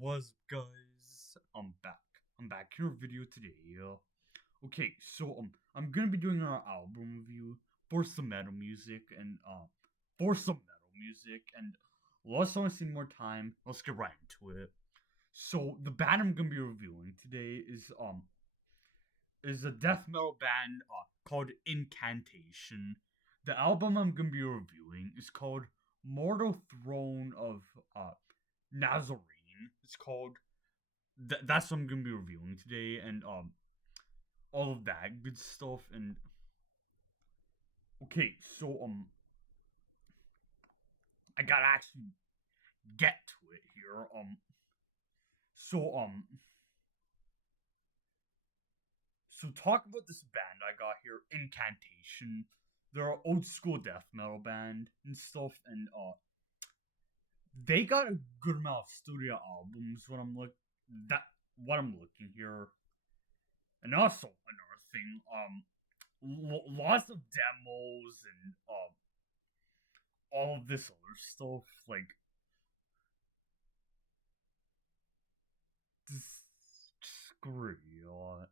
Was guys? I'm back. I'm back in our video today. Okay, so I'm gonna be doing our album review for some metal music and let's not waste any more time. Let's get right into it. So the band I'm gonna be reviewing today is a death metal band called Incantation. The album I'm gonna be reviewing is called Mortal Throne of uh Nazarene. It's called that's what I'm gonna be reviewing today, and all of that good stuff. And okay, so I gotta actually get to it here. So um, so talk about this band I got here, Incantation. They're an old school death metal band and stuff, and they got a good amount of studio albums. What I'm looking here, and also another thing, lots of demos and all of this other stuff. Like, just screw you.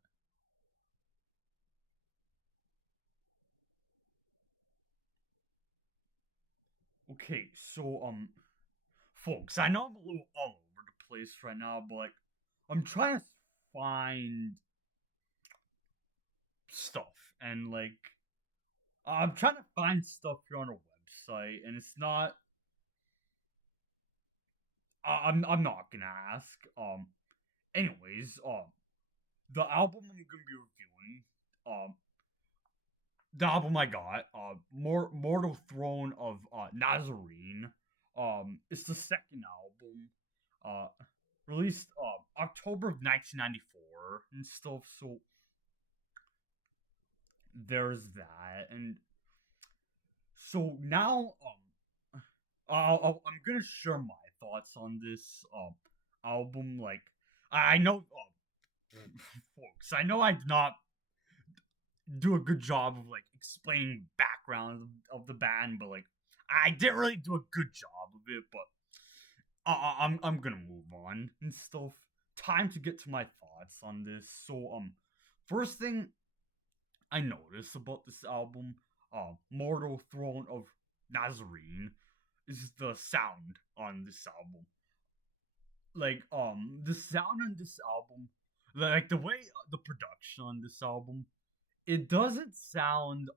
Okay, so folks, I know I'm a little all over the place right now, but like, I'm trying to find stuff, and like, I'm trying to find stuff here on a website, and it's not. I'm not gonna ask. Anyways, the album I'm gonna be reviewing, um, the album I got, Mortal Throne of Nazarene. It's the second album, uh, released October of 1994 and stuff. So there's that, and so now I'm gonna share my thoughts on this album. Like, I know, folks, I know I did not do a good job of like explaining background of the band, but like I didn't really do a good job of it. But I'm gonna move on and stuff. Time to get to my thoughts on this. So first thing I noticed about this album, Mortal Throne of Nazarene, is the sound on this album. Like the sound on this album, like the way the production on this album, it doesn't sound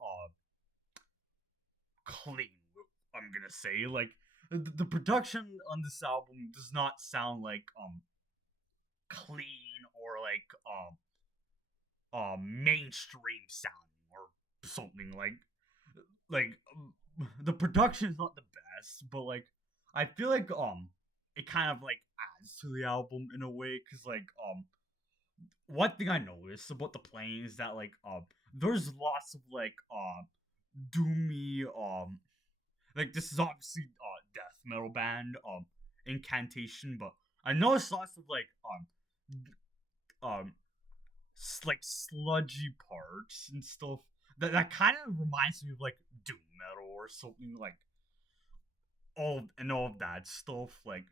clean. I'm gonna say like the production on this album does not sound like clean or like mainstream sounding or something the production is not the best, but like I feel like it kind of like adds to the album in a way because like one thing I noticed about the playing is that like there's lots of like doomy like this is obviously death metal band Incantation, but I noticed lots of like like sludgy parts and stuff that kind of reminds me of like doom metal or something like all of that stuff like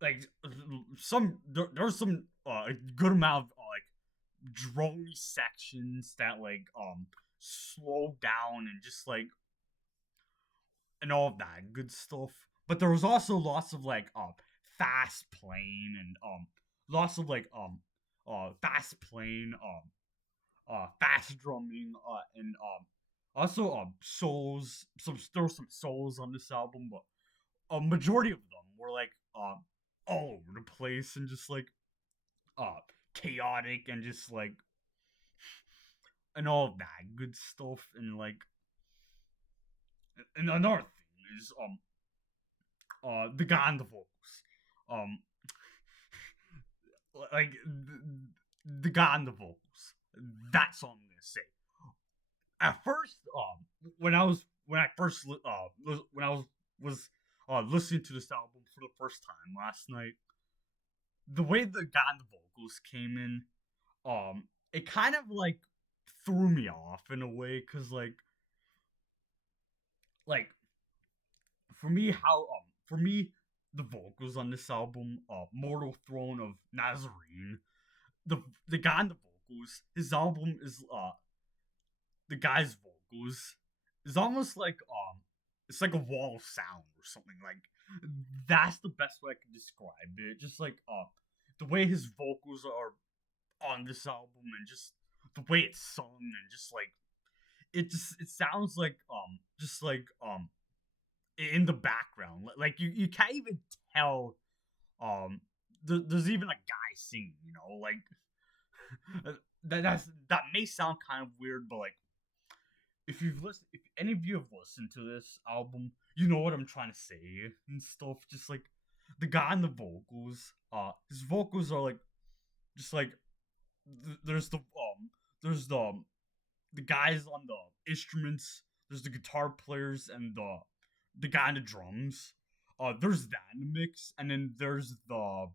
there's some good amount of like drony sections that like slow down and just like and all of that good stuff. But there was also lots of like fast playing and lots of like fast playing fast drumming and also souls. There were some souls on this album, but a majority of them were like all over the place and just like uh chaotic and just like and all of that good stuff. And like and another thing is the guy on the vocals. Um like the guy on the vocals. That's all I'm gonna say. At first, when I was listening to this album for the first time last night, the way the guy on the vocals came in, it kind of like threw me off in a way because like for me the vocals on this album, Mortal Throne of Nazarene. The the guy on the vocals, his album is the guy's vocals is almost like it's like a wall of sound or something. Like that's the best way I can describe it. Just like the way his vocals are on this album and just the way it's sung and just like it sounds like just like in the background. Like you can't even tell um there's even a guy singing, you know, like that may sound kind of weird, but like if any of you have listened to this album, you know what I'm trying to say and stuff. Just like the guy on the vocals, his vocals are like just like there's there's the guys on the instruments, there's the guitar players and the guy on the drums. There's that in the mix, and then there's the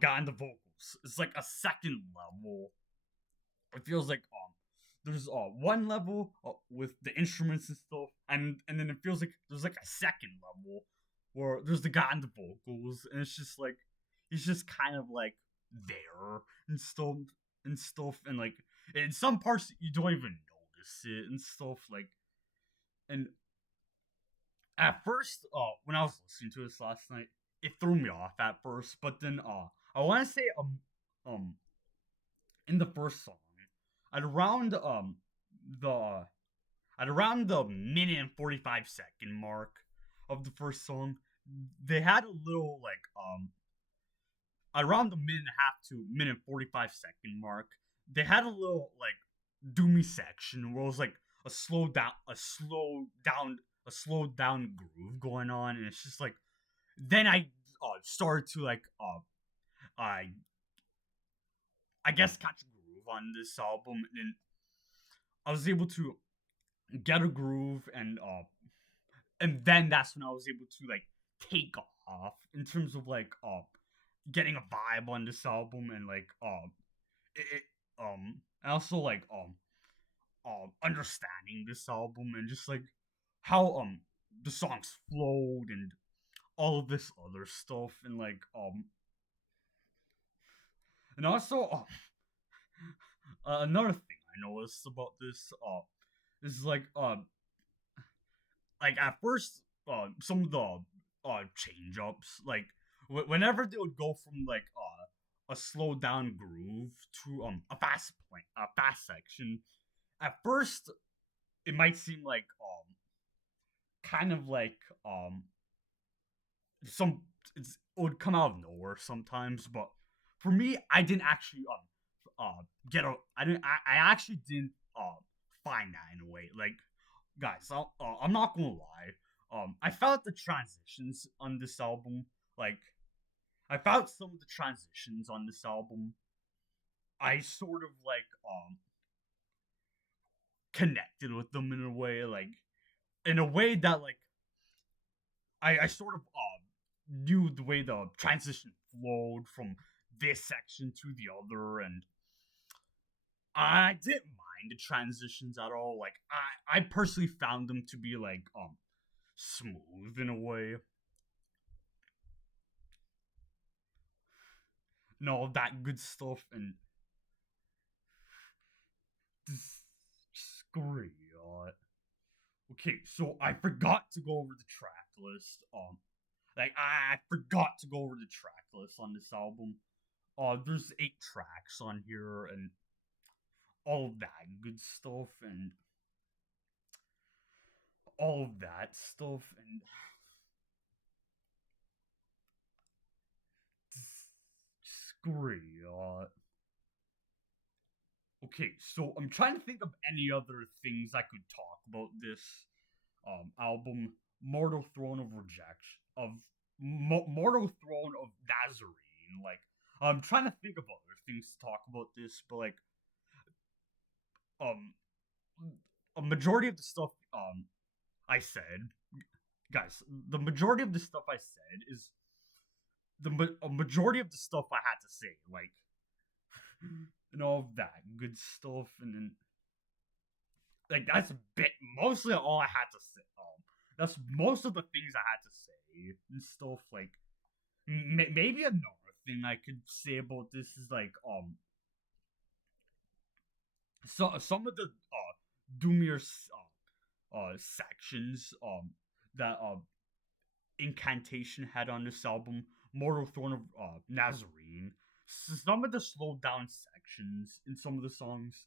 guy on the vocals. It's like a second level. It feels like there's one level with the instruments and stuff, and then it feels like there's like a second level where there's the guy on the vocals, and it's just like he's just kind of like there and stuff, and like in some parts you don't even notice it and stuff, like. And at first, when I was listening to this last night, it threw me off at first, but then I want to say um in the first song, at around the at around the minute and 45-second mark of the first song, they had a little like at around the minute and a half to minute 45-second mark, they had a little like doomy section where it was like a slowed down groove going on, and it's just like then I started to like I I guess catch a groove on this album, and I was able to get a groove, and then that's when I was able to like take off in terms of like getting a vibe on this album, and like it and also like understanding this album, and just like how the songs flowed and all of this other stuff, and also another thing I noticed about this is like at first some of the change ups, like whenever they would go from like a slow down groove to a fast section, at first it might seem like kind of like some it would come out of nowhere sometimes, but for me I didn't actually get a I actually didn't find that in a way. Like guys, I'm not gonna lie, I felt the transitions on this album, like I felt some of the transitions on this album, I sort of like connected with them in a way, like in a way that like I sort of knew the way the transition flowed from this section to the other, and I didn't mind the transitions at all. Like I personally found them to be like smooth in a way. And all that good stuff, and screw it. Okay, so I forgot to go over the track list. Like I forgot to go over the track list on this album. There's 8 tracks on here, and all of that good stuff, and all of that stuff, and screw it. Okay, so I'm trying to think of any other things I could talk about this album, Mortal Throne of Rejection of Mortal Throne of Nazarene. Like I'm trying to think of other things to talk about this, but like um a majority of the stuff I said, guys, the majority of the stuff I said is a majority of the stuff I had to say, like and all of that good stuff, and then like that's a bit mostly all I had to say. That's most of the things I had to say. way and stuff. Like maybe another thing I could say about this is like so some of the Doomier sections that Incantation had on this album, Mortal Throne of Nazarene. Some of the slowed down sections in some of the songs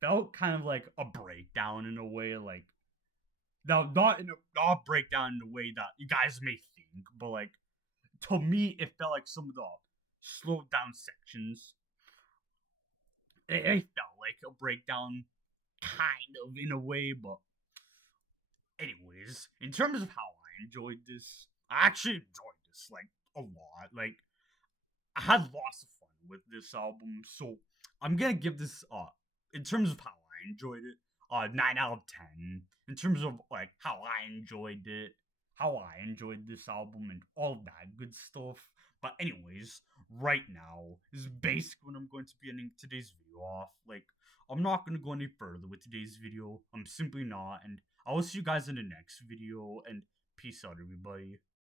felt kind of like a breakdown in a way, like now not a breakdown in the way that you guys may think, but like to me it felt like some of the slowed down sections. It felt like a breakdown, kind of in a way, but anyways, in terms of how I enjoyed this, I actually enjoyed this like a lot. Like I had lots of fun with this album, so I'm gonna give this in terms of how I enjoyed it, 9 out of 10. In terms of like how I enjoyed it, how I enjoyed this album and all that good stuff. But anyways, right now is basically when I'm going to be ending today's video off. Like I'm not gonna go any further with today's video. I'm simply not, and I will see you guys in the next video. And peace out, everybody.